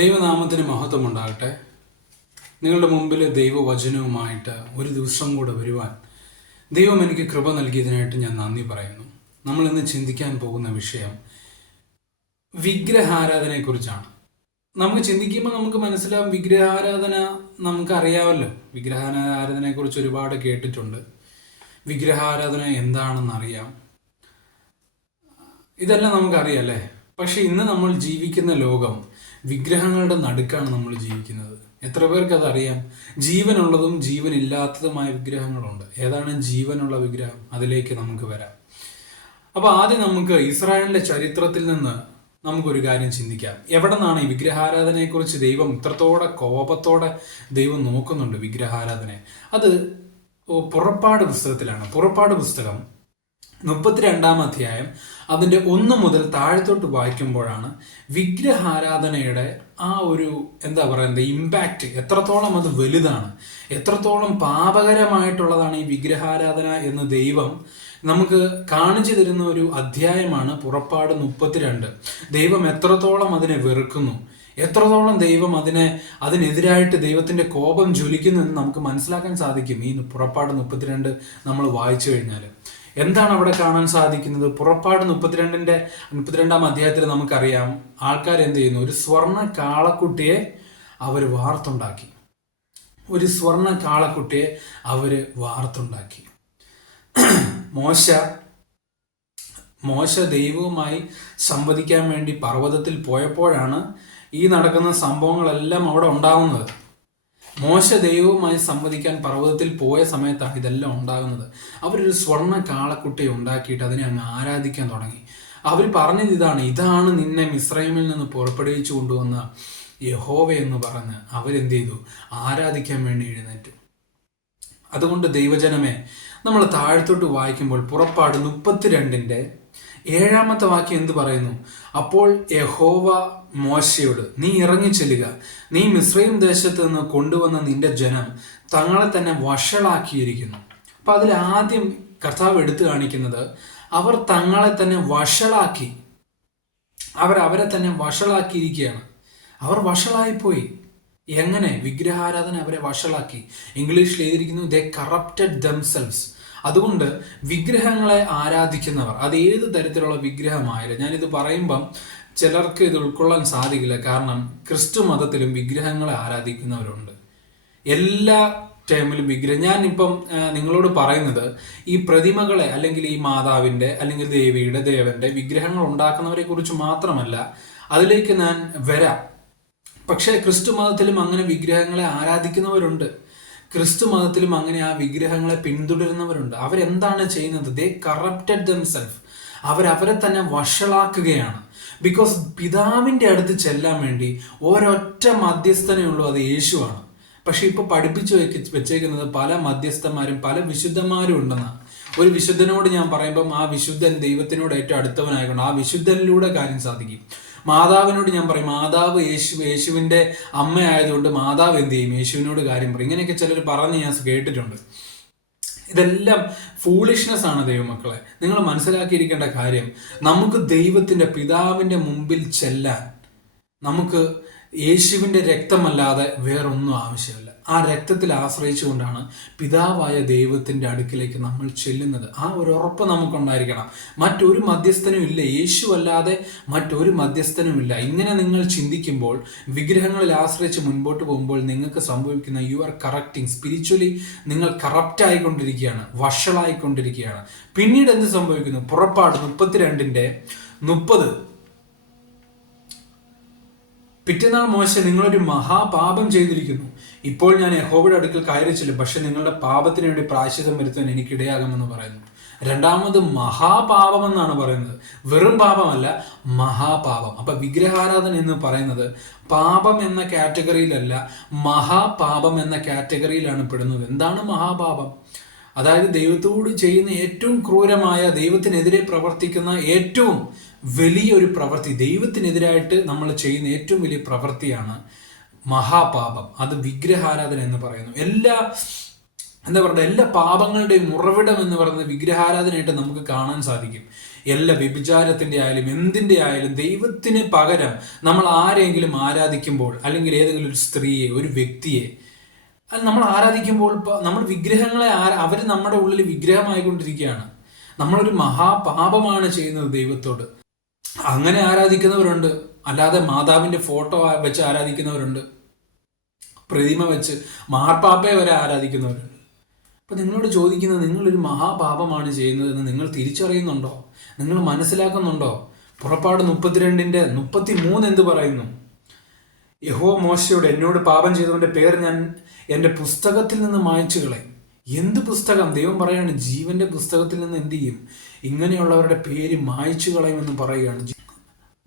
ദൈവനാമത്തിന് മഹത്വം ഉണ്ടാകട്ടെ നിങ്ങളുടെ മുമ്പിൽ ദൈവവചനവുമായിട്ട് ഒരു ദിവസം കൂടെ വരുവാൻ ദൈവം എനിക്ക് കൃപ നൽകിയതിനായിട്ട് ഞാൻ നന്ദി പറയുന്നു. നമ്മൾ ഇന്ന് ചിന്തിക്കാൻ പോകുന്ന വിഷയം വിഗ്രഹാരാധനയെക്കുറിച്ചാണ്. നമുക്ക് ചിന്തിക്കുമ്പോൾ നമുക്ക് മനസ്സിലാവും വിഗ്രഹാരാധന നമുക്ക് അറിയാമല്ലോ വിഗ്രഹാരാധനയെക്കുറിച്ച് ഒരുപാട് കേട്ടിട്ടുണ്ട്. വിഗ്രഹാരാധന എന്താണെന്ന് അറിയാം ഇതെല്ലാം നമുക്കറിയാം അല്ലേ? പക്ഷെ ഇന്ന് നമ്മൾ ജീവിക്കുന്ന ലോകം വിഗ്രഹങ്ങളുടെ നടുക്കാണ് നമ്മൾ ജീവിക്കുന്നത്. എത്ര പേർക്ക് അതറിയാം? ജീവനുള്ളതും ജീവനില്ലാത്തതുമായ വിഗ്രഹങ്ങളുണ്ട്. ഏതാണ് ജീവനുള്ള വിഗ്രഹം? അതിലേക്ക് നമുക്ക് വരാം. അപ്പോൾ ആദ്യം നമുക്ക് ഇസ്രായേലിന്റെ ചരിത്രത്തിൽ നിന്ന് നമുക്കൊരു കാര്യം ചിന്തിക്കാം. എവിടെ നിന്നാണ് ഈ വിഗ്രഹാരാധനയെക്കുറിച്ച് ദൈവം ഇത്രത്തോടെ കോപത്തോടെ ദൈവം നോക്കുന്നുണ്ട് വിഗ്രഹാരാധനയെ? അത് പുറപ്പാട് പുസ്തകത്തിലാണ്. പുറപ്പാട് പുസ്തകം മുപ്പത്തിരണ്ടാം അധ്യായം അതിന്റെ ഒന്ന് മുതൽ താഴത്തോട്ട് വായിക്കുമ്പോഴാണ് വിഗ്രഹാരാധനയുടെ ആ ഒരു എന്താ പറയുന്നത് ഇമ്പാക്റ്റ് എത്രത്തോളം അത് വലുതാണ് എത്രത്തോളം പാപകരമായിട്ടുള്ളതാണ് ഈ വിഗ്രഹാരാധന എന്ന് ദൈവം നമുക്ക് കാണിച്ചു തരുന്ന ഒരു അധ്യായമാണ് പുറപ്പാട് മുപ്പത്തിരണ്ട്. ദൈവം എത്രത്തോളം അതിനെ വെറുക്കുന്നു എത്രത്തോളം ദൈവം അതിനെ അതിനെതിരായിട്ട് ദൈവത്തിന്റെ കോപം ജ്വലിക്കുന്നു എന്ന് നമുക്ക് മനസ്സിലാക്കാൻ സാധിക്കും. ഈ പുറപ്പാട് മുപ്പത്തിരണ്ട് നമ്മൾ വായിച്ചു കഴിഞ്ഞാൽ എന്താണ് അവിടെ കാണാൻ സാധിക്കുന്നത്? പുറപ്പാട് മുപ്പത്തിരണ്ടിന്റെ മുപ്പത്തിരണ്ടാം അധ്യായത്തിൽ നമുക്കറിയാം ആൾക്കാർ എന്ത് ചെയ്യുന്നു? ഒരു സ്വർണ കാളക്കുട്ടിയെ അവർ വാർത്തുണ്ടാക്കി. ഒരു സ്വർണ കാളക്കുട്ടിയെ അവർ വാർത്തുണ്ടാക്കി. മോശ മോശ ദൈവവുമായി സംവദിക്കാൻ വേണ്ടി പർവതത്തിൽ പോയപ്പോഴാണ് ഈ നടക്കുന്ന സംഭവങ്ങളെല്ലാം അവിടെ ഉണ്ടാകുന്നത് മോശ ദൈവവുമായി സംവദിക്കാൻ പർവതത്തിൽ പോയ സമയത്താണ് ഇതെല്ലാം ഉണ്ടാകുന്നത്. അവരൊരു സ്വർണ കാളക്കുട്ടി ഉണ്ടാക്കിയിട്ട് അതിനെ അങ്ങ് ആരാധിക്കാൻ തുടങ്ങി. അവർ പറഞ്ഞത് ഇതാണ് ഇതാണ് നിന്നെ മിശ്രൈമിൽ നിന്ന് പുറപ്പെടുവിച്ചു കൊണ്ടുവന്ന യഹോവ എന്ന് പറഞ്ഞ് അവരെന്ത് ചെയ്തു? ആരാധിക്കാൻ വേണ്ടി എഴുന്നേറ്റു. അതുകൊണ്ട് ദൈവജനമേ നമ്മൾ താഴത്തോട്ട് വായിക്കുമ്പോൾ പുറപ്പാട് മുപ്പത്തിരണ്ടിന്റെ ഏഴാമത്തെ വാക്യം എന്ത് പറയുന്നു? അപ്പോൾ യഹോവ മോശയോട് നീ ഇറങ്ങി ചെല്ലുക നീ മിശ്രയും ദേശത്ത് നിന്ന് കൊണ്ടുവന്ന നിന്റെ ജനം തങ്ങളെ തന്നെ വഷളാക്കിയിരിക്കുന്നു. അപ്പൊ അതിൽ ആദ്യം കർത്താവ് എടുത്തു കാണിക്കുന്നത് അവർ തങ്ങളെ തന്നെ വഷളാക്കി. അവർ അവരെ തന്നെ വഷളാക്കിയിരിക്കുകയാണ്. അവർ വഷളായിപ്പോയി. എങ്ങനെ? വിഗ്രഹാരാധന അവരെ വഷളാക്കി. ഇംഗ്ലീഷിൽ എഴുതിയിരിക്കുന്നു ദേ കറപ്റ്റഡ് ദംസെൽസ് അതുകൊണ്ട് വിഗ്രഹങ്ങളെ ആരാധിക്കുന്നവർ അത് ഏത് തരത്തിലുള്ള വിഗ്രഹമായാലും ഞാനിത് പറയുമ്പം ചിലർക്ക് ഇത് ഉൾക്കൊള്ളാൻ സാധിക്കില്ല. കാരണം ക്രിസ്തു മതത്തിലും വിഗ്രഹങ്ങളെ ആരാധിക്കുന്നവരുണ്ട്. എല്ലാ ടൈമിലും വിഗ്രഹം ഞാനിപ്പം നിങ്ങളോട് പറയുന്നത് ഈ പ്രതിമകളെ അല്ലെങ്കിൽ ഈ മാതാവിന്റെ അല്ലെങ്കിൽ ദേവിയുടെ ദേവന്റെ വിഗ്രഹങ്ങൾ ഉണ്ടാക്കുന്നവരെ കുറിച്ച് മാത്രമല്ല അതിലേക്ക് ഞാൻ വരാം. പക്ഷേ ക്രിസ്തു മതത്തിലും അങ്ങനെ വിഗ്രഹങ്ങളെ ആരാധിക്കുന്നവരുണ്ട്. ക്രിസ്തു മതത്തിലും അങ്ങനെ ആ വിഗ്രഹങ്ങളെ പിന്തുടരുന്നവരുണ്ട്. അവരെന്താണ് ചെയ്യുന്നത്? ദേ കറപ്റ്റഡ് ദംസെൽഫ് അവരവരെ തന്നെ വഷളാക്കുകയാണ്. ബിക്കോസ് പിതാവിന്റെ അടുത്ത് ചെല്ലാൻ വേണ്ടി ഒരൊറ്റ മധ്യസ്ഥനേ ഉള്ളൂ അത് യേശുവാണ്. പക്ഷെ ഇപ്പൊ പഠിപ്പിച്ചു വെച്ചേക്കുന്നത് പല മധ്യസ്ഥന്മാരും പല വിശുദ്ധന്മാരും ഉണ്ടെന്നാണ് ഒരു വിശുദ്ധനോട് ഞാൻ പറയുമ്പം ആ വിശുദ്ധൻ ദൈവത്തിനോട് ഏറ്റവും അടുത്തവനായതുകൊണ്ട് ആ വിശുദ്ധനിലൂടെ കാര്യം സാധിക്കും. മാതാവിനോട് ഞാൻ പറയും മാതാവ് യേശു യേശുവിന്റെ അമ്മയായതുകൊണ്ട് മാതാവ് എന്ത് ചെയ്യും? യേശുവിനോട് കാര്യം പറയും. ഇങ്ങനെയൊക്കെ ചിലർ പറഞ്ഞ് ഞാൻ കേട്ടിട്ടുണ്ട്. ഇതെല്ലാം ഫൂളിഷ്നെസ് ആണ് ദൈവമക്കളെ. നിങ്ങൾ മനസ്സിലാക്കിയിരിക്കേണ്ട കാര്യം നമുക്ക് ദൈവത്തിന്റെ പിതാവിന്റെ മുമ്പിൽ ചെല്ലാൻ നമുക്ക് യേശുവിന്റെ രക്തമല്ലാതെ വേറൊന്നും ആവശ്യമില്ല. ആ രക്തത്തിൽ ആശ്രയിച്ചുകൊണ്ടാണ് പിതാവായ ദൈവത്തിന്റെ അടുക്കിലേക്ക് നമ്മൾ ചെല്ലുന്നത്. ആ ഒരു ഉറപ്പ് നമുക്കുണ്ടായിരിക്കണം. മറ്റൊരു മധ്യസ്ഥനും ഇല്ല. യേശു അല്ലാതെ മറ്റൊരു മധ്യസ്ഥനും ഇല്ല. ഇങ്ങനെ നിങ്ങൾ ചിന്തിക്കുമ്പോൾ വിഗ്രഹങ്ങളിൽ ആശ്രയിച്ച് മുൻപോട്ട് പോകുമ്പോൾ നിങ്ങൾക്ക് സംഭവിക്കുന്ന യു ആർ കറക്റ്റിംഗ് സ്പിരിച്വലി നിങ്ങൾ കറപ്റ്റ് ആയിക്കൊണ്ടിരിക്കുകയാണ്. വഷളായിക്കൊണ്ടിരിക്കുകയാണ്. പിന്നീട് എന്ത് സംഭവിക്കുന്നു? പുറപ്പാട് മുപ്പത്തിരണ്ടിന്റെ മുപ്പത്. പിറ്റന്നാൾ മോശ നിങ്ങളൊരു മഹാപാപം ചെയ്തിരിക്കുന്നു. ഇപ്പോൾ ഞാൻ യഹോവയുടെ അടുക്കൽ കയറി ചെല്ലും പക്ഷെ നിങ്ങളുടെ പാപത്തിന് വേണ്ടി പ്രായശ്ചിതം വരുത്താൻ എനിക്കിടയാകുമെന്ന് പറയുന്നു. രണ്ടാമത് മഹാപാപം എന്നാണ് പറയുന്നത്. വെറും പാപമല്ല മഹാപാപം. അപ്പൊ വിഗ്രഹാരാധന എന്ന് പറയുന്നത് പാപം എന്ന കാറ്റഗറിയിലല്ല മഹാപാപം എന്ന കാറ്റഗറിയിലാണ് പെടുന്നത്. എന്താണ് മഹാപാപം? അതായത് ദൈവത്തോട് ചെയ്യുന്ന ഏറ്റവും ക്രൂരമായ ദൈവത്തിനെതിരെ പ്രവർത്തിക്കുന്ന ഏറ്റവും വലിയൊരു പ്രവൃത്തി ദൈവത്തിനെതിരായിട്ട് നമ്മൾ ചെയ്യുന്ന ഏറ്റവും വലിയ പ്രവൃത്തിയാണ് മഹാപാപം. അത് വിഗ്രഹാരാധന എന്ന് പറയുന്നു. എല്ലാ എന്താ പറയുക എല്ലാ പാപങ്ങളുടെയും ഉറവിടം എന്ന് പറയുന്നത് വിഗ്രഹാരാധനയായിട്ട് നമുക്ക് കാണാൻ സാധിക്കും. എല്ലാ വ്യഭിചാരത്തിന്റെ ആയാലും എന്തിന്റെ ആയാലും ദൈവത്തിന് പകരം നമ്മൾ ആരെങ്കിലും ആരാധിക്കുമ്പോൾ അല്ലെങ്കിൽ ഏതെങ്കിലും ഒരു സ്ത്രീയെ ഒരു വ്യക്തിയെ നമ്മൾ ആരാധിക്കുമ്പോൾ നമ്മൾ വിഗ്രഹങ്ങളെ അവർ നമ്മുടെ ഉള്ളിൽ വിഗ്രഹമായിക്കൊണ്ടിരിക്കുകയാണ്. നമ്മളൊരു മഹാപാപമാണ് ചെയ്യുന്നത് ദൈവത്തോട്. അങ്ങനെ ആരാധിക്കുന്നവരുണ്ട്. അല്ലാതെ മാതാവിന്റെ ഫോട്ടോ വെച്ച് ആരാധിക്കുന്നവരുണ്ട്. പ്രതിമ വെച്ച് മാർപ്പാപ്പയെ വരെ ആരാധിക്കുന്നവരുണ്ട്. അപ്പൊ നിങ്ങളോട് ചോദിക്കുന്നത് നിങ്ങളൊരു മഹാപാപമാണ് ചെയ്യുന്നതെന്ന് നിങ്ങൾ തിരിച്ചറിയുന്നുണ്ടോ? നിങ്ങൾ മനസ്സിലാക്കുന്നുണ്ടോ? പുറപ്പാട് മുപ്പത്തിരണ്ടിന്റെ മുപ്പത്തി മൂന്ന് എന്ത് പറയുന്നു? യഹോ മോശയോട് എന്നോട് പാപം ചെയ്തവന്റെ പേര് ഞാൻ എന്റെ പുസ്തകത്തിൽ നിന്ന് മായച്ചു കളയും. എന്ത് പുസ്തകം? ദൈവം പറയാണ് ജീവന്റെ പുസ്തകത്തിൽ നിന്ന് എന്ത് ചെയ്യും? ഇങ്ങനെയുള്ളവരുടെ പേര് മായച്ചു കളയുമെന്ന് പറയുകയാണ്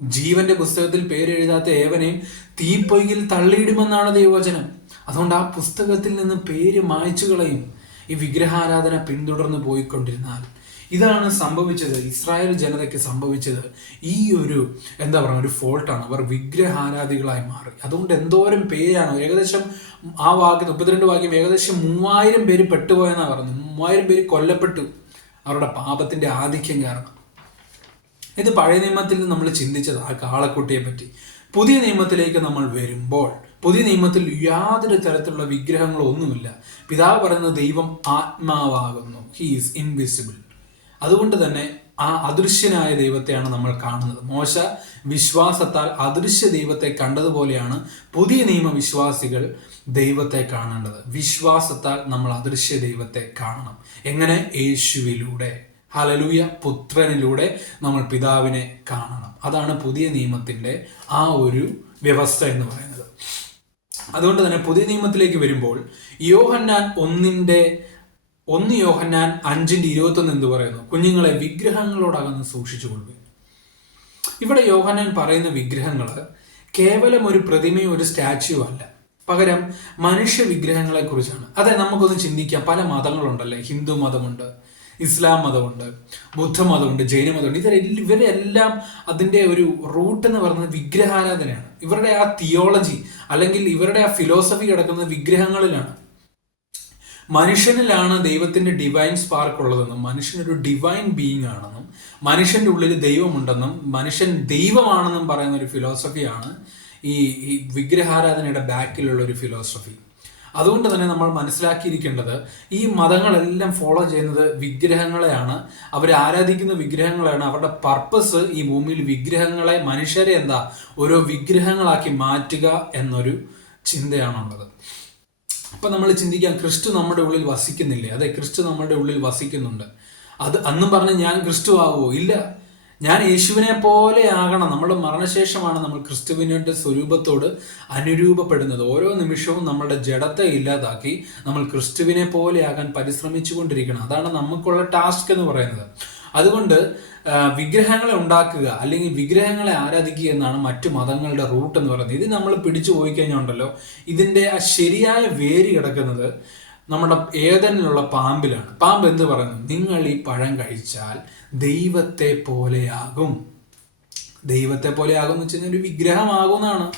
ജീവന്റെ പുസ്തകത്തിൽ പേരെഴുതാത്ത ഏവനെയും തീപ്പൊയ്കിൽ തള്ളിയിടുമെന്നാണ് ദൈവവചനം. അതുകൊണ്ട് ആ പുസ്തകത്തിൽ നിന്ന് പേര് മായ്ച്ചു കളയും. ഈ വിഗ്രഹാരാധന പിന്തുടർന്ന് പോയിക്കൊണ്ടിരുന്നാൽ ഇതാണ് സംഭവിച്ചത്. ഇസ്രായേൽ ജനതയ്ക്ക് സംഭവിച്ചത്. ഈ ഒരു എന്താ പറയുക ഒരു ഫോൾട്ടാണ്. അവർ വിഗ്രഹാരാധികളായി മാറി. അതുകൊണ്ട് എന്തോരം പേരാണ്. ഏകദേശം ആ വാക്യം മുപ്പത്തിരണ്ട് വാക്യം ഏകദേശം മൂവായിരം പേര് പെട്ടുപോയെന്നാണ് പറഞ്ഞത് മൂവായിരം പേര് കൊല്ലപ്പെട്ടു. അവരുടെ പാപത്തിന്റെ ആധിക്യം കാരണം. ഇത് പഴയ നിയമത്തിൽ നമ്മൾ ചിന്തിച്ചത് ആ കാളക്കുട്ടിയെ പറ്റി. പുതിയ നിയമത്തിലേക്ക് നമ്മൾ വരുമ്പോൾ പുതിയ നിയമത്തിൽ യാതൊരു തരത്തിലുള്ള വിഗ്രഹങ്ങളൊന്നുമില്ല. പിതാവ് പറയുന്ന ദൈവം ആത്മാവാകുന്നു. ഹീ ഈസ് ഇൻവിസിബിൾ അതുകൊണ്ട് തന്നെ ആ അദൃശ്യനായ ദൈവത്തെയാണ് നമ്മൾ കാണുന്നത്. മോശ വിശ്വാസത്താൽ അദൃശ്യ ദൈവത്തെ കണ്ടതുപോലെയാണ് പുതിയ നിയമ വിശ്വാസികൾ ദൈവത്തെ കാണേണ്ടത്. വിശ്വാസത്താൽ നമ്മൾ അദൃശ്യ ദൈവത്തെ കാണണം. എങ്ങനെ? യേശുവിലൂടെ. ഹലലൂയ പുത്രനിലൂടെ നമ്മൾ പിതാവിനെ കാണണം. അതാണ് പുതിയ നിയമത്തിന്റെ ആ ഒരു വ്യവസ്ഥ എന്ന് പറയുന്നത്. അതുകൊണ്ട് തന്നെ പുതിയ നിയമത്തിലേക്ക് വരുമ്പോൾ യോഹന്നാൻ ഒന്നിന്റെ ഒന്ന് യോഹന്നാൻ അഞ്ചിന്റെ ഇരുപത്തൊന്ന് എന്ന് പറയുന്നു. കുഞ്ഞുങ്ങളെ വിഗ്രഹങ്ങളോടകന്ന് സൂക്ഷിച്ചു കൊള്ളുക. ഇവിടെ യോഹന്നാൻ പറയുന്ന വിഗ്രഹങ്ങൾ കേവലം ഒരു പ്രതിമയോ ഒരു സ്റ്റാച്യു അല്ല. പകരം മനുഷ്യ വിഗ്രഹങ്ങളെ കുറിച്ചാണ് അതെ നമുക്കൊന്ന് ചിന്തിക്കാം. പല മതങ്ങളുണ്ടല്ലേ? ഹിന്ദു മതമുണ്ട് ഇസ്ലാം മതമുണ്ട് ബുദ്ധമതമുണ്ട് ജൈനമതമുണ്ട് ഇതെല്ലാം ഇവരെല്ലാം അതിന്റെ ഒരു റൂട്ട് എന്ന് പറയുന്നത് വിഗ്രഹാരാധനയാണ്. ഇവരുടെ ആ തിയോളജി അല്ലെങ്കിൽ ഇവരുടെ ആ ഫിലോസഫി കിടക്കുന്നത് വിഗ്രഹങ്ങളിലാണ്. മനുഷ്യനിലാണ് ദൈവത്തിന്റെ ഡിവൈൻ സ്പാർക്ക് ഉള്ളതെന്നും മനുഷ്യനൊരു ഡിവൈൻ ബീങ് ആണെന്നും മനുഷ്യന്റെ ഉള്ളിൽ ദൈവമുണ്ടെന്നും മനുഷ്യൻ ദൈവമാണെന്നും പറയുന്ന ഒരു ഫിലോസഫിയാണ് ഈ വിഗ്രഹാരാധനയുടെ ബാക്കിലുള്ള ഒരു ഫിലോസഫി അതുകൊണ്ട് തന്നെ നമ്മൾ മനസ്സിലാക്കിയിരിക്കേണ്ടത് ഈ മതങ്ങളെല്ലാം ഫോളോ ചെയ്യുന്നത് വിഗ്രഹങ്ങളെയാണ്. അവർ ആരാധിക്കുന്ന വിഗ്രഹങ്ങളെയാണ്. അവരുടെ പർപ്പസ് ഈ ഭൂമിയിൽ വിഗ്രഹങ്ങളെ മനുഷ്യരെ എന്താ ഓരോ വിഗ്രഹങ്ങളാക്കി മാറ്റുക എന്നൊരു ചിന്തയാണുള്ളത്. അപ്പൊ നമ്മൾ ചിന്തിക്കാം ക്രിസ്തു നമ്മുടെ ഉള്ളിൽ വസിക്കുന്നില്ലേ? അതെ ക്രിസ്തു നമ്മുടെ ഉള്ളിൽ വസിക്കുന്നുണ്ട്. അത് അന്നും പറഞ്ഞ് ഞാൻ ക്രിസ്തു ആകുമോ ഇല്ല. ഞാൻ യേശുവിനെ പോലെ ആകണം. നമ്മുടെ മരണശേഷമാണ് നമ്മൾ ക്രിസ്തുവിന്റെ സ്വരൂപത്തോട് അനുരൂപപ്പെടുന്നത്. ഓരോ നിമിഷവും നമ്മളുടെ ജഡത്തെ ഇല്ലാതാക്കി നമ്മൾ ക്രിസ്തുവിനെ പോലെ ആകാൻ പരിശ്രമിച്ചു കൊണ്ടിരിക്കണം അതാണ് നമുക്കുള്ള ടാസ്ക് എന്ന് പറയുന്നത്. അതുകൊണ്ട് വിഗ്രഹങ്ങളെ ഉണ്ടാക്കുക അല്ലെങ്കിൽ വിഗ്രഹങ്ങളെ ആരാധിക്കുക എന്നാണ് മറ്റു മതങ്ങളുടെ റൂട്ട് എന്ന് പറയുന്നത്. ഇത് നമ്മൾ പിടിച്ചു പോയി കഴിഞ്ഞുണ്ടല്ലോ ഇതിന്റെ ആ ശരിയായ വേര് കിടക്കുന്നത് നമ്മുടെ ഏതനിലുള്ള പാമ്പിലാണ്. പാമ്പ് എന്ത് പറയുന്നു? നിങ്ങൾ ഈ പഴം കഴിച്ചാൽ ദൈവത്തെ പോലെയാകും ദൈവത്തെ പോലെയാകും എന്ന് വെച്ച് കഴിഞ്ഞാൽ ഒരു വിഗ്രഹമാകുമെന്നാണ്.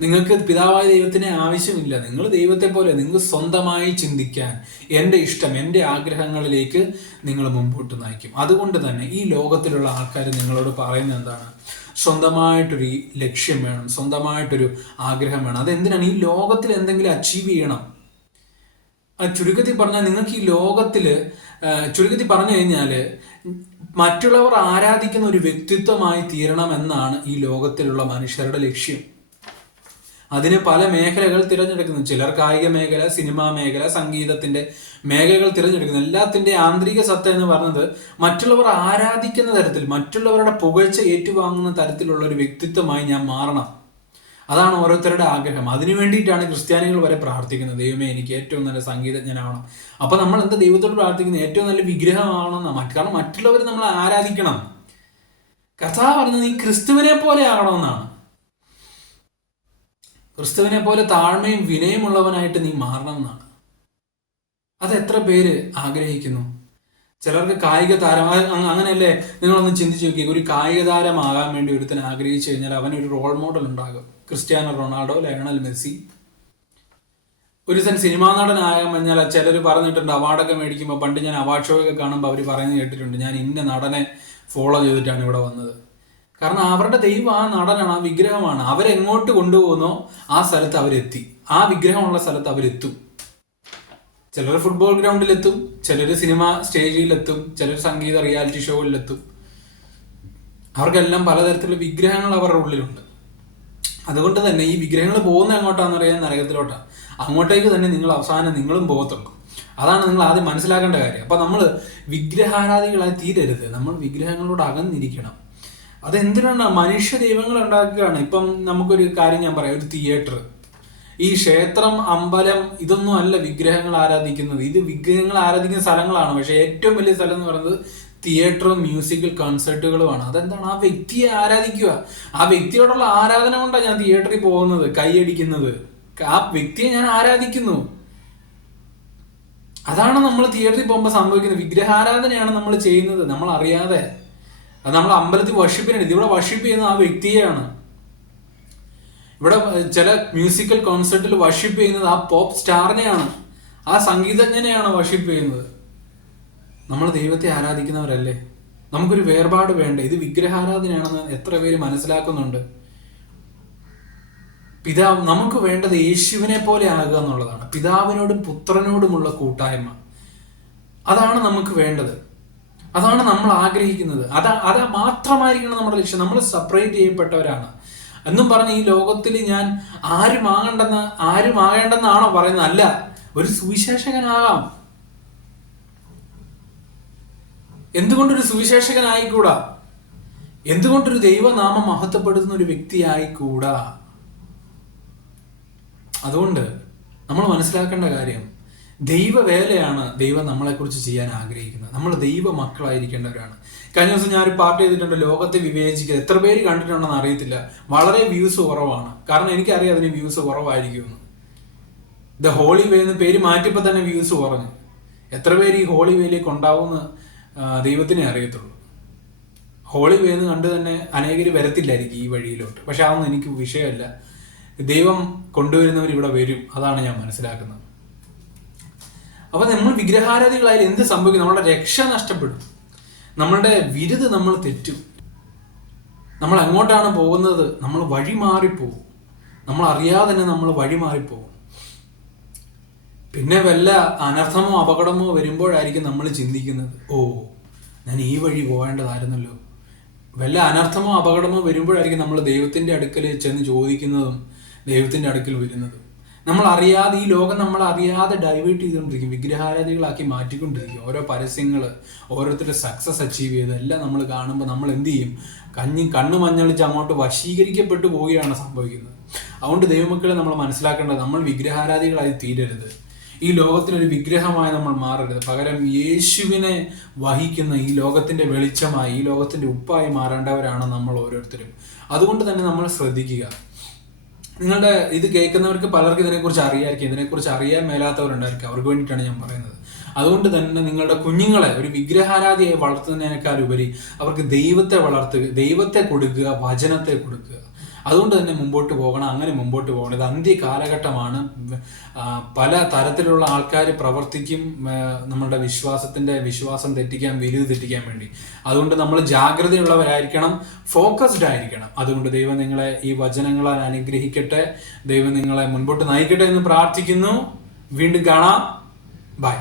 നിങ്ങൾക്ക് പിതാവായ ദൈവത്തിനെ ആവശ്യമില്ല. നിങ്ങൾ ദൈവത്തെ പോലെ നിങ്ങൾ സ്വന്തമായി ചിന്തിക്കാൻ എന്റെ ഇഷ്ടം എന്റെ ആഗ്രഹങ്ങളിലേക്ക് നിങ്ങൾ മുമ്പോട്ട് നയിക്കും. അതുകൊണ്ട് തന്നെ ഈ ലോകത്തിലുള്ള ആൾക്കാർ നിങ്ങളോട് പറയുന്നത് എന്താണ്? സ്വന്തമായിട്ടൊരു ലക്ഷ്യം വേണം സ്വന്തമായിട്ടൊരു ആഗ്രഹം വേണം. അതെന്തിനാണ്? ഈ ലോകത്തിൽ എന്തെങ്കിലും അച്ചീവ് ചെയ്യണം. ചുരുക്കത്തിൽ പറഞ്ഞാൽ നിങ്ങൾക്ക് ഈ ലോകത്തിൽ ചുരുക്കത്തിൽ പറഞ്ഞു കഴിഞ്ഞാൽ മറ്റുള്ളവർ ആരാധിക്കുന്ന ഒരു വ്യക്തിത്വമായി തീരണം എന്നാണ് ഈ ലോകത്തിലുള്ള മനുഷ്യരുടെ ലക്ഷ്യം. അതിന് പല മേഖലകൾ തിരഞ്ഞെടുക്കുന്നു. ചിലർ കായിക മേഖല സിനിമാ മേഖല സംഗീതത്തിന്റെ മേഖലകൾ തിരഞ്ഞെടുക്കുന്നു. എല്ലാത്തിന്റെ ആന്തരിക സത്ത എന്ന് പറഞ്ഞത് മറ്റുള്ളവർ ആരാധിക്കുന്ന തരത്തിൽ മറ്റുള്ളവരുടെ പുകഴ്ച ഏറ്റുവാങ്ങുന്ന തരത്തിലുള്ള ഒരു വ്യക്തിത്വമായി ഞാൻ മാറണം. അതാണ് ഓരോരുത്തരുടെ ആഗ്രഹം. അതിനു വേണ്ടിയിട്ടാണ് ക്രിസ്ത്യാനികൾ വരെ പ്രാർത്ഥിക്കുന്നത്. ദൈവമേ എനിക്ക് ഏറ്റവും നല്ല സംഗീതജ്ഞനാവണം. അപ്പൊ നമ്മൾ എന്താ ദൈവത്തോട് പ്രാർത്ഥിക്കുന്നത്? ഏറ്റവും നല്ല വിഗ്രഹമാവണം കാരണം മറ്റുള്ളവർ നമ്മൾ ആരാധിക്കണം. കഥ പറഞ്ഞത് നീ ക്രിസ്തുവിനെ പോലെ ആകണമെന്നാണ് ക്രിസ്തുവിനെ പോലെ താഴ്മയും വിനയമുള്ളവനായിട്ട് നീ മാറണം എന്നാണ്. അത് എത്ര പേര് ആഗ്രഹിക്കുന്നു? ചിലർക്ക് കായിക താരം അങ്ങനെയല്ലേ? നിങ്ങളൊന്ന് ചിന്തിച്ചു നോക്കി ഒരു കായിക താരമാകാൻ വേണ്ടി ഒരുത്തൻ ആഗ്രഹിച്ചു കഴിഞ്ഞാൽ അവനൊരു റോൾ മോഡൽ ഉണ്ടാകും. Cristiano Ronaldo Lionel Messi. ഒരു ദിവസം സിനിമാ നടനായാൽ ചിലർ പറഞ്ഞിട്ടുണ്ട് അവാർഡൊക്കെ മേടിക്കുമ്പോൾ പണ്ട് ഞാൻ അവാർഡ് ഷോയൊക്കെ കാണുമ്പോൾ അവർ പറഞ്ഞു കേട്ടിട്ടുണ്ട് ഞാൻ ഇന്ന നടനെ ഫോളോ ചെയ്തിട്ടാണ് ഇവിടെ വന്നത്. കാരണം അവരുടെ ദൈവം ആ നടനാണ് ആ വിഗ്രഹമാണ്. അവരെങ്ങോട്ട് കൊണ്ടുപോകുന്നോ ആ സ്ഥലത്ത് അവരെത്തി. ആ വിഗ്രഹമുള്ള സ്ഥലത്ത് അവരെത്തും. ചിലർ ഫുട്ബോൾ ഗ്രൗണ്ടിലെത്തും ചിലർ സിനിമ സ്റ്റേജിലെത്തും ചിലർ സംഗീത റിയാലിറ്റി ഷോയിലെത്തും അവർക്കെല്ലാം പലതരത്തിലുള്ള വിഗ്രഹങ്ങൾ അവരുടെ ഉള്ളിലുണ്ട്. അതുകൊണ്ട് തന്നെ ഈ വിഗ്രഹങ്ങൾ പോകുന്ന എങ്ങോട്ടാന്ന് അറിയാൻ നരകത്തിലോട്ടാണ് അങ്ങോട്ടേക്ക് തന്നെ നിങ്ങൾ അവസാനം നിങ്ങളും പോകത്തുള്ളൂ. അതാണ് നിങ്ങൾ ആദ്യം മനസ്സിലാക്കേണ്ട കാര്യം. അപ്പൊ നമ്മൾ വിഗ്രഹാരാധികളായി തീരരുത്. നമ്മൾ വിഗ്രഹങ്ങളോട് അകന്നിരിക്കണം. അതെന്തിനാണ് മനുഷ്യ ദൈവങ്ങൾ ഉണ്ടാക്കുകയാണ്? ഇപ്പം നമുക്കൊരു കാര്യം ഞാൻ പറയാം. ഒരു തിയേറ്റർ ഈ ക്ഷേത്രം അമ്പലം ഇതൊന്നും അല്ല വിഗ്രഹങ്ങൾ ആരാധിക്കുന്നത്. ഇത് വിഗ്രഹങ്ങൾ ആരാധിക്കുന്ന സ്ഥലങ്ങളാണ്. പക്ഷെ ഏറ്റവും വലിയ സ്ഥലം എന്ന് പറയുന്നത് തിയേറ്ററും മ്യൂസിക്കൽ കൺസേർട്ടുകളുമാണ് അതെന്താണ്? ആ വ്യക്തിയെ ആരാധിക്കുക. ആ വ്യക്തിയോടുള്ള ആരാധന കൊണ്ടാണ് ഞാൻ തിയേറ്ററിൽ പോകുന്നത് കൈയടിക്കുന്നത് ആ വ്യക്തിയെ ഞാൻ ആരാധിക്കുന്നു. അതാണ് നമ്മൾ തിയേറ്ററിൽ പോകുമ്പോൾ സംഭവിക്കുന്നത്. വിഗ്രഹാരാധനയാണ് നമ്മൾ ചെയ്യുന്നത്. നമ്മൾ അറിയാതെ. അത് നമ്മൾ അമ്പലത്തിൽ വർഷിപ്പിനുണ്ട് ഇവിടെ വർഷിപ്പ് ചെയ്യുന്ന ആ വ്യക്തിയെയാണ്. ഇവിടെ ചില മ്യൂസിക്കൽ കോൺസെർട്ടിൽ വർഷിപ്പ് ചെയ്യുന്നത് ആ പോപ്പ് സ്റ്റാറിനെയാണ് ആ സംഗീതജ്ഞനെയാണ് വർഷിപ്പ് ചെയ്യുന്നത്. നമ്മൾ ദൈവത്തെ ആരാധിക്കുന്നവരല്ലേ? നമുക്കൊരു വേർപാട് വേണ്ട? ഇത് വിഗ്രഹാരാധനയാണെന്ന് എത്ര പേര് മനസ്സിലാക്കുന്നുണ്ട്. പിതാവ് നമുക്ക് വേണ്ടത് യേശുവിനെ പോലെ ആകുക എന്നുള്ളതാണ്. പിതാവിനോടും പുത്രനോടുമുള്ള കൂട്ടായ്മ. അതാണ് നമുക്ക് വേണ്ടത്. അതാണ് നമ്മൾ ആഗ്രഹിക്കുന്നത്. അതാ അത് മാത്രമായിരിക്കണം നമ്മുടെ ലക്ഷ്യം. നമ്മൾ സെപ്പറേറ്റ് ചെയ്യപ്പെട്ടവരാണ്. എന്നും പറഞ്ഞ് ഈ ലോകത്തിൽ ഞാൻ ആരും ആകണ്ടെന്ന് ആരും പറയുന്നത്? അല്ല ഒരു സുവിശേഷകനാകാം. എന്തുകൊണ്ടൊരു സുവിശേഷകനായിക്കൂടാ? എന്തുകൊണ്ടൊരു ദൈവനാമം മഹത്വപ്പെടുത്തുന്ന ഒരു വ്യക്തിയായിക്കൂടാ? അതുകൊണ്ട് നമ്മൾ മനസ്സിലാക്കേണ്ട കാര്യം ദൈവവേലയാണ് ദൈവം നമ്മളെക്കുറിച്ച് ചെയ്യാൻ ആഗ്രഹിക്കുന്നത്. നമ്മൾ ദൈവ മക്കളായിരിക്കേണ്ടവരാണ് കഴിഞ്ഞ ദിവസം ഞാൻ ഒരു പാർട്ടി ചെയ്തിട്ടുണ്ട് ലോകത്തെ വിവേചിക്കുക എത്ര പേര് കണ്ടിട്ടുണ്ടെന്ന് അറിയത്തില്ല. വളരെ വ്യൂസ് കുറവാണ്. കാരണം എനിക്കറിയാം അതിന് വ്യൂസ് കുറവായിരിക്കുമെന്ന്. ദ ഹോളി വേ എന്ന് പേര് മാറ്റിയപ്പോൾ തന്നെ വ്യൂസ് കുറഞ്ഞു. എത്ര പേര് ഈ ഹോളി വേയിലേക്ക് ഉണ്ടാവുമെന്ന് ദൈവത്തിനെ അറിയത്തുള്ളൂ. ഹോളി വേന്ന് കണ്ട് തന്നെ അനേകർ വരത്തില്ലായിരിക്കും ഈ വഴിയിലോട്ട്. പക്ഷെ അതൊന്നും എനിക്ക് വിഷയമല്ല. ദൈവം കൊണ്ടുവരുന്നവർ ഇവിടെ വരും. അതാണ് ഞാൻ മനസ്സിലാക്കുന്നത്. അപ്പൊ നമ്മൾ വിഗ്രഹാരാധികളായാൽ എന്ത് സംഭവിക്കും? നമ്മുടെ രക്ഷ നഷ്ടപ്പെടും. നമ്മളുടെ വിരുത് നമ്മൾ തെറ്റും. നമ്മൾ എങ്ങോട്ടാണ് പോകുന്നത്. നമ്മൾ വഴി മാറിപ്പോകും നമ്മൾ അറിയാതെ തന്നെ നമ്മൾ വഴി മാറിപ്പോകും പിന്നെ വല്ല അനർത്ഥമോ അപകടമോ വരുമ്പോഴായിരിക്കും നമ്മൾ ചിന്തിക്കുന്നത്. ഓ ഞാൻ ഈ വഴി പോകേണ്ടതായിരുന്നല്ലോ വല്ല അനർത്ഥമോ അപകടമോ വരുമ്പോഴായിരിക്കും നമ്മൾ ദൈവത്തിന്റെ അടുക്കൽ ചെന്ന് ചോദിക്കുന്നതും ദൈവത്തിന്റെ അടുക്കൽ വരുന്നതും. നമ്മൾ അറിയാതെ ഈ ലോകം നമ്മൾ അറിയാതെ ഡൈവേർട്ട് ചെയ്തുകൊണ്ടിരിക്കും വിഗ്രഹാരാധികളാക്കി മാറ്റിക്കൊണ്ടിരിക്കും. ഓരോ പരസ്യങ്ങൾ ഓരോരുത്തരുടെ സക്സസ് അച്ചീവ് ചെയ്ത് എല്ലാം നമ്മൾ കാണുമ്പോൾ നമ്മൾ എന്ത് ചെയ്യും? കഞ്ഞി കണ്ണു മഞ്ഞളിച്ച് അങ്ങോട്ട് വശീകരിക്കപ്പെട്ടു പോവുകയാണ് സംഭവിക്കുന്നത്. അതുകൊണ്ട് ദൈവമക്കളെ നമ്മൾ മനസ്സിലാക്കേണ്ടത് നമ്മൾ വിഗ്രഹാരാധികളായി തീരരുത്. ഈ ലോകത്തിനൊരു വിഗ്രഹമായി നമ്മൾ മാറരുത്. പകരം യേശുവിനെ വഹിക്കുന്ന ഈ ലോകത്തിന്റെ വെളിച്ചമായി ഈ ലോകത്തിന്റെ ഉപ്പായി മാറേണ്ടവരാണ് നമ്മൾ ഓരോരുത്തരും. അതുകൊണ്ട് തന്നെ നമ്മൾ ശ്രദ്ധിക്കുക. നിങ്ങളുടെ ഇത് കേൾക്കുന്നവർക്ക് പലർക്കും ഇതിനെക്കുറിച്ച് അറിയായിരിക്കും. ഇതിനെക്കുറിച്ച് അറിയാൻ മേലാത്തവരുണ്ടായിരിക്കും. അവർക്ക് വേണ്ടിയിട്ടാണ് ഞാൻ പറയുന്നത്. അതുകൊണ്ട് തന്നെ നിങ്ങളുടെ കുഞ്ഞുങ്ങളെ ഒരു വിഗ്രഹാരാധിയായി വളർത്തുന്നതിനേക്കാൾ ഉപരി അവർക്ക് ദൈവത്തെ വളർത്തുക ദൈവത്തെ കൊടുക്കുക വചനത്തെ കൊടുക്കുക. അതുകൊണ്ട് തന്നെ മുമ്പോട്ട് പോകണം അങ്ങനെ മുമ്പോട്ട് പോകണം. ഇത് അന്ത്യ കാലഘട്ടമാണ് പല തരത്തിലുള്ള ആൾക്കാർ പ്രവർത്തിക്കും നമ്മളുടെ വിശ്വാസത്തിന്റെ വിശ്വാസം തെറ്റിക്കാൻ വിരുത് തെറ്റിക്കാൻ വേണ്ടി. അതുകൊണ്ട് നമ്മൾ ജാഗ്രതയുള്ളവരായിരിക്കണം ഫോക്കസ്ഡ് ആയിരിക്കണം. അതുകൊണ്ട് ദൈവം നിങ്ങളെ ഈ വചനങ്ങളാൽ അനുഗ്രഹിക്കട്ടെ. ദൈവം നിങ്ങളെ മുൻപോട്ട് നയിക്കട്ടെ എന്ന് പ്രാർത്ഥിക്കുന്നു. വീണ്ടും കാണാം. ബൈ